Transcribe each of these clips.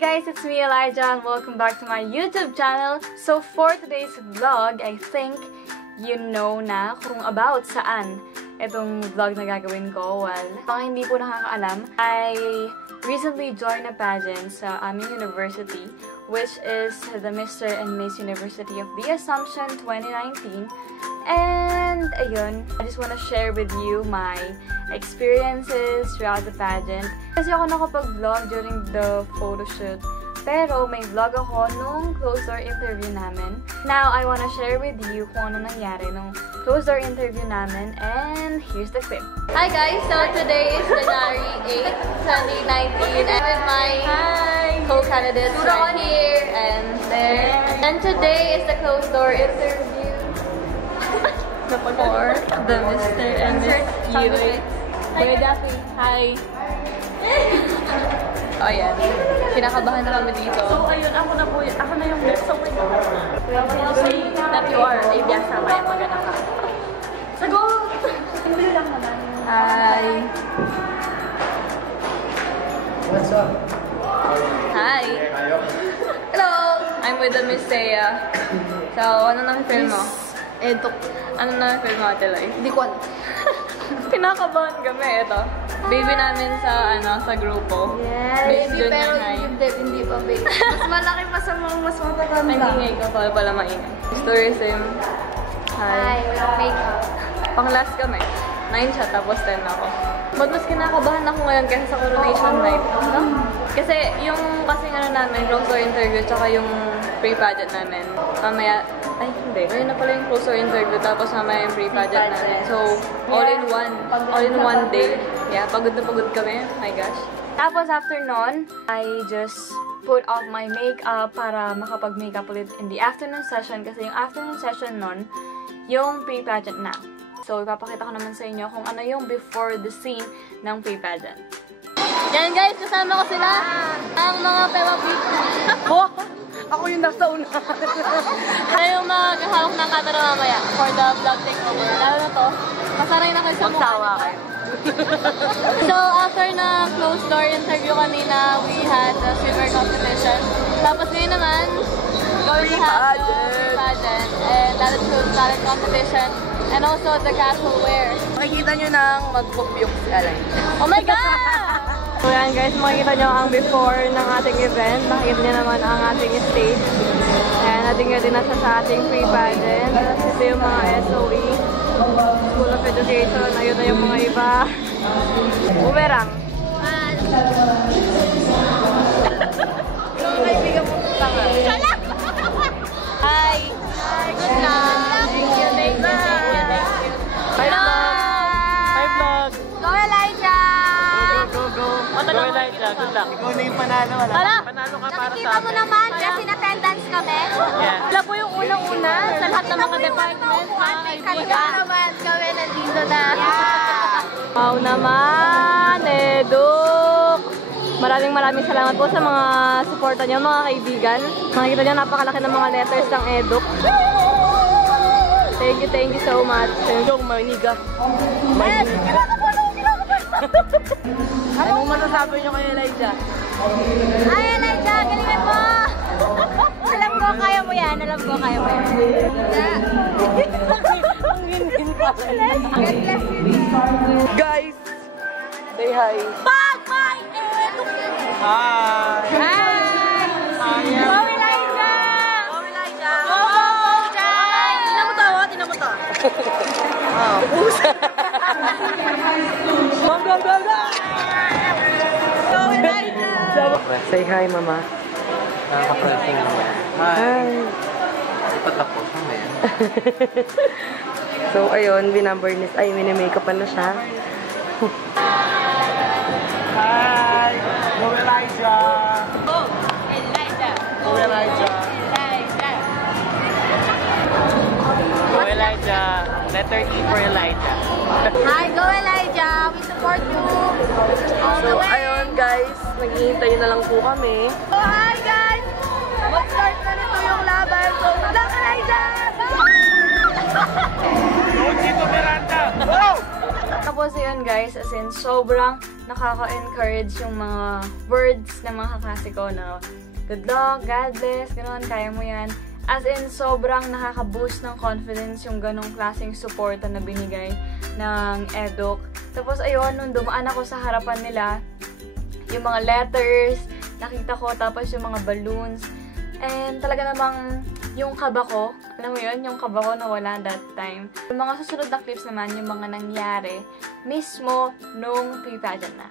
guys, it's me Elijah and welcome back to my YouTube channel. So for today's vlog, I think you know na kung about saan itong vlog na gagawin ko. Well, baka hindi po nakakaalam, I recently joined a pageant sa aming university, which is the Mr. and Miss University of the Assumption 2019. And ayun, I just want to share with you my experiences throughout the pageant. Kasi ako nakapag-vlog during the photo shoot, pero may vlog ako nung closed door interview namin. Now, I want to share with you kung ano nangyari nung closed door interview namin, and here's the clip. Hi guys! So today is January 8, 2019, and with my co-candidates right here and there. And today is the closed door interview for the Mr. and Miss UA. Kuya Daffy, hi! Oh yan, kinakabahan na kami dito. So ayun, ako na yung next. Oh my God! Say that you are a biyasa kaya mag-anak ka. Sagot! Hindi lang naman. Hi! What's up? Hi! Hello! I'm with the Miss Thea. So, ano nang film mo? Edok. Ano nang film mo, Ate Lai? Hindi ko alam. Kinakabahan kami, ito. Baby namin sa grupo. Yes, Baby, pero high. hindi pa baby. Mas malaki pa sa mga mas matatanda. Ang ingay ko, pala maingay. Tourism. Hi, walang makeup. Pang-last kami. 9 siya, tapos 10 ako. But mas kinakabahan ako ngayon kasi sa coronation night. No? Kasi yung kasing ano namin, close door interview, tsaka yung pre-pageant namin. Mamaya, ay hindi. Ngayon na pala yung close door interview, tapos mamaya yung pre-pageant namin. So, all in one day. Yeah, pagod na pagod kami. My gosh. Tapos after nun, I just put off my makeup para makapag-makeup ulit in the afternoon session kasi yung afternoon session nun, yung pre-pageant na. So, ipapakita ko naman sa inyo kung ano yung before the scene ng pre-pageant. Yan guys, kasama ko sila. Ang mga pema-beat. Ako yung nasa una. Kaya yung maghahawak ng camera mamaya for the vlog takeover. Lalo na to, masanay na kayo sa mukha nito. So, after na closed door interview kanina, we had the swimmer competition. Tapos ngayon naman, going to have the pre-pageant and talent competition. And also the casual wear. Makikita nyo nang mag-book-book si Alay. Oh my God! So yan guys, makikita nyo ang before ng ating event. Makikita nyo naman ang ating stage. Ayan, natin din nasa sa ating pre-pageant. Ito yung mga SOE, School of Education. Ayun na yung mga iba. Uberang. Yung kaibigan mo tanga. Hi! Hi, good luck! Thank you, thank you, thank you, thank you. Hello! Hi vlog! Go Elijah! Go! Go Elijah, good luck. Ikaw na yung panalo, wala? Hala! Panalo ka para sa Nakikita mo naman kasi in-attendance kami. Yeah. Wala po yung unang-una sa lahat ng mga department, mga kaibigan. naman kami nandito na. Wow naman, Eduk! Maraming salamat po sa mga suporta niyo, mga kaibigan. Makikita niyo, napakalaki ng mga letters ng Eduk. Thank you so much. Yung Maniga. Anong masasabi nyo kay Elijah? Ay, Elijah, galingan mo! Alam ko, kaya mo yan. Alam ko, kaya mo yan. Ang gin-gin pa. Guys, say hi. Bye! Hi! Hi! Go, Elijah! Go, Elijah! Go! Tinan mo to. Pusa! Go! Go, Elijah! Say hi, mama. Nakaka-prancing naman. Hi! Ipatapos mo yan. So, ayun, mini-makeup pa na siya. Hi! Go, Elijah! Go, Elijah! Go, Elijah! Go Elijah. Letter E for Elijah. Hi, go Elijah! We support you! All the So, way! ayun guys, naghihintay na lang po kami. Oh, hi guys! Mag-start na nito yung laban. So, good luck, Elijah! Go, Chito Miranda! Go! Tapos yun guys, as in sobrang nakaka-encourage yung mga words ng mga kaklase ko na good luck, God bless, gano'n, kaya mo yan. As in, sobrang nakaka-boost ng confidence yung ganong klaseng support na binigay ng eduk. Tapos ayun, nung dumaan ako sa harapan nila, yung mga letters, nakita ko, tapos yung mga balloons. And talaga namang yung kaba ko, alam mo yun, yung kaba ko nawala that time. Yung mga susunod na clips naman, yung mga nangyari mismo nung pre-pageant na.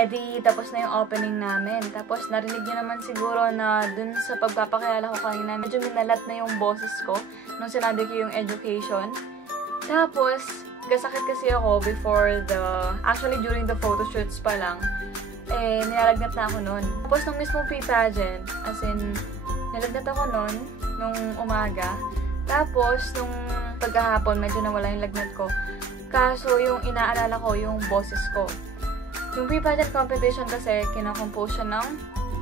Edi, tapos na yung opening namin. Tapos, narinig niyo naman siguro na dun sa pagpapakilala ko kanina, medyo minalat na yung boses ko nung sinabi ko yung education. Tapos, gasakit kasi ako actually during the photoshoots pa lang, nilalagnat na ako nun. Tapos, nung mismo pre-pageant, as in, nilalagnat ako nun, nung umaga. Tapos, nung pagkahapon, medyo nawala yung lagnat ko. Kaso, yung inaalala ko, yung boses ko. Yung pre-pageant competition kasi, kinakompose siya ng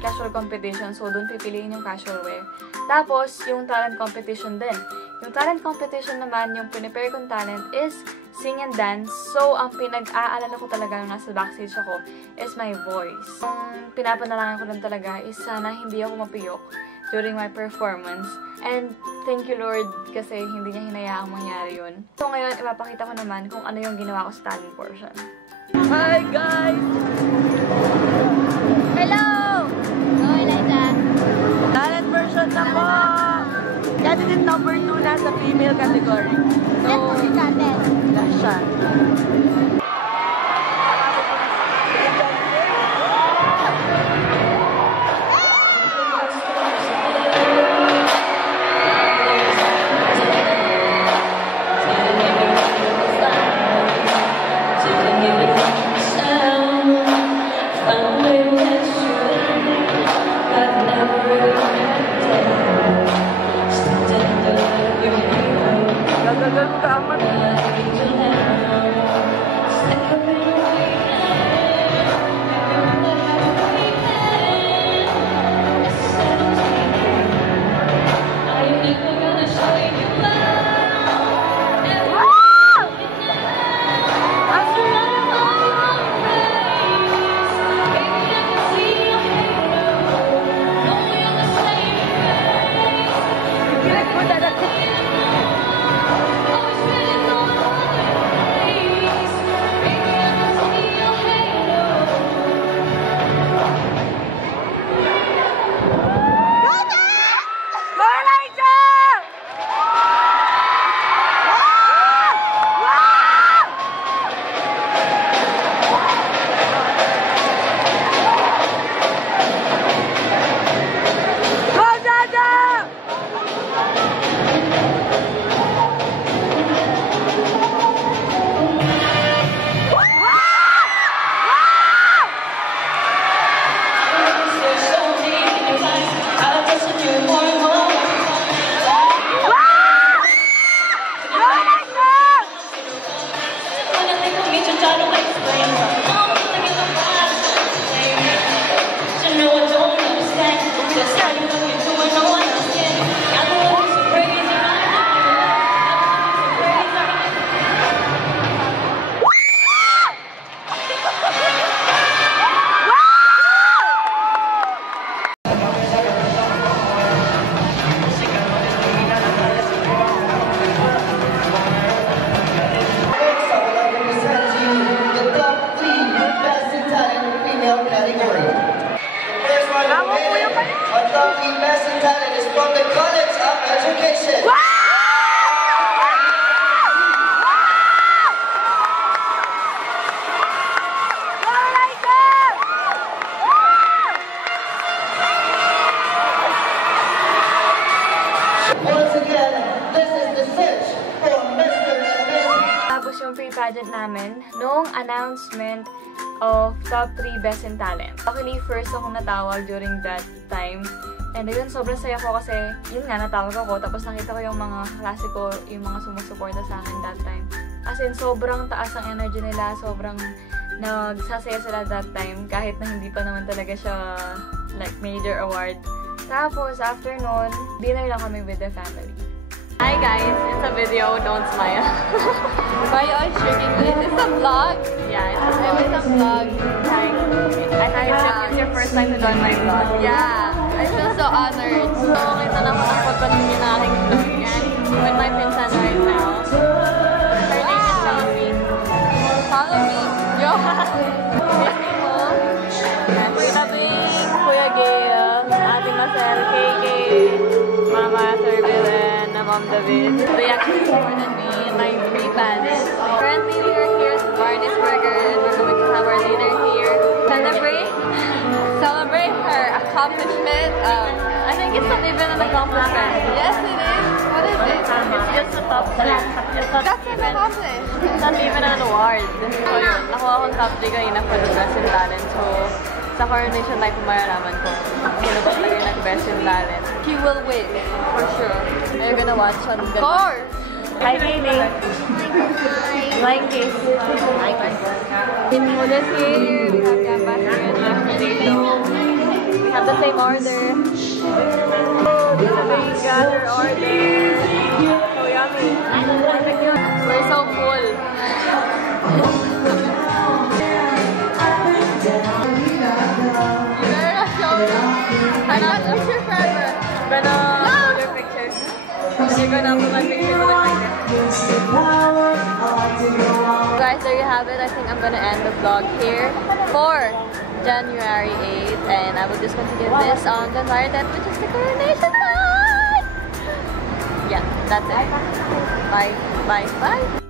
casual competition. So, doon pipiliin yung casual wear. Tapos, yung talent competition din. Yung talent competition naman, yung pinipare kong talent is sing and dance. So, ang pinag-aalala ko talaga nung nasa backstage ako is my voice. Yung pinapanalangin ko lang talaga is sana hindi ako mapiyok during my performance. And thank you Lord kasi hindi niya hinayaang mangyari yun. So, ngayon, ipapakita ko naman kung ano yung ginawa ko sa talent portion. Hi guys! Hello! Hello, Eliza! Talent version na po! Candidate number 2 na sa female category. So, last siya. Yung pre-pageant namin noong announcement of top 3 best in talent. Actually, first akong natawag during that time. And ayun, sobrang saya ko kasi yun nga, natawag ako. Tapos nakita ko yung mga klase ko, yung mga sumusuporta sa akin that time. As in, sobrang taas ang energy nila. Sobrang nagsasaya sila that time. Kahit na hindi pa naman talaga siya like major award. Tapos, after nun, dinner lang kami with the family. Hi guys, it's a video, don't smile. Why are you all shaking me? Is this a vlog? Yeah, It was a vlog. Hi. I think it's your first time to join my vlog. Yeah, I feel so honored. So, kita na ko ng pagpatingin na aking vlog. And with my pinsan right now. Her name is Shelby. Follow me. Yo! Miss me mo. Kuya Bing, Kuya Gail, Ate Marcel, KK, Mama Serville, Mom David. They actually supported me in my pre-pageant. Currently, we are here at Barney's Burger and we're going to have our dinner here. Celebrate her accomplishment. I think it's not even an accomplishment. Yes, it is. What is it? It's just a top 3. It's not That's an accomplishment. It's not even an award. So yun, nakuha akong top 3 kanina for the best in talent. So, sa coronation night ko malalaman ko sino ba talaga yung nag-best in talent. He will win. For sure. Are you gonna watch on the... Of course! Hi, Kaylee. My kiss. My kiss. In Mulas here, we have Gambasher and mashed potato. We have the same order. Oh, this is a big gather order. So yummy. We're so full. I'm not sure forever. Gonna put your pictures. You're gonna put my pictures like this. Guys, there you have it. I think I'm gonna end the vlog here for January 8th, and I will just continue this on January 10th, which is the coronation night. Yeah, that's it. Bye. Bye. Bye.